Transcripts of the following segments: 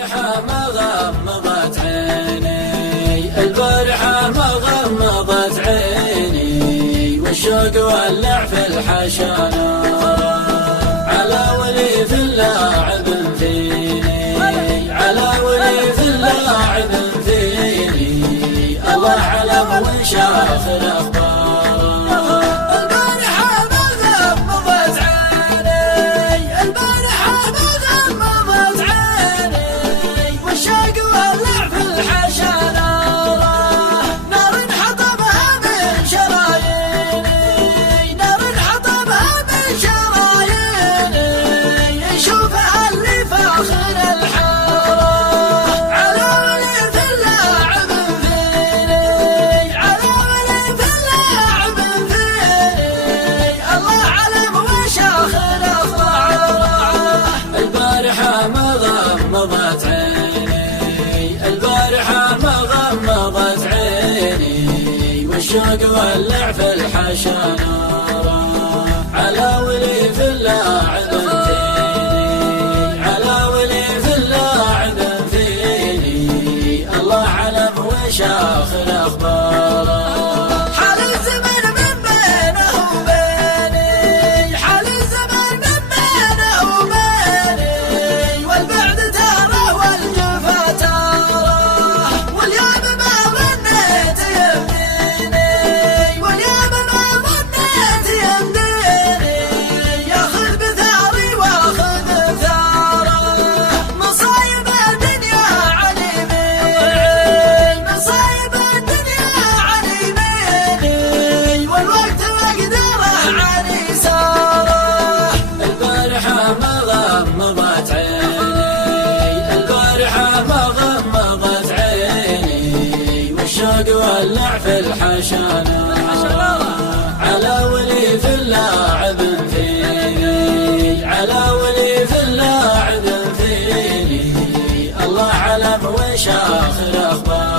البارحة ما غمضت عيني، البارحة ما غمضت عيني، والشوق ولع في الحشانة على ولي في اللاعب فيني، على ولي في اللاعب فيني، الله علم وشاف الأخبار. غمضت عيني، البارحة ما غمضت عيني، والشوق ولع في الحشانة على ولي في اللاعب فيني، على ولي في اللاعب فيني، الله علم وشاخ الأخبار. غمضت عيني، البارحة ما غمضت عيني، والشوق ولع في الحشانة على ولي في اللاعب فيني، على ولي في اللاعب فيني، الله علم وشاخ الأخبار.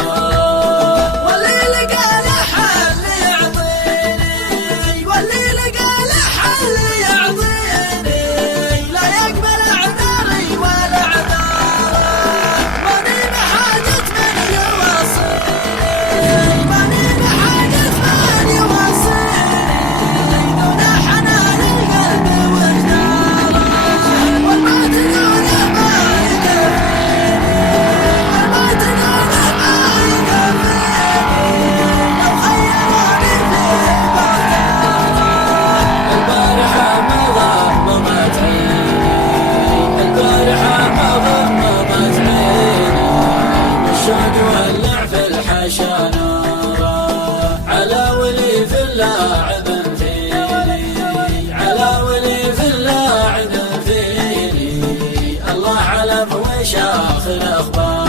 ولع في الحشانة على ولي في اللاعب فيني، على ولي في اللاعب فيني، الله علم وشاخ الأخبار.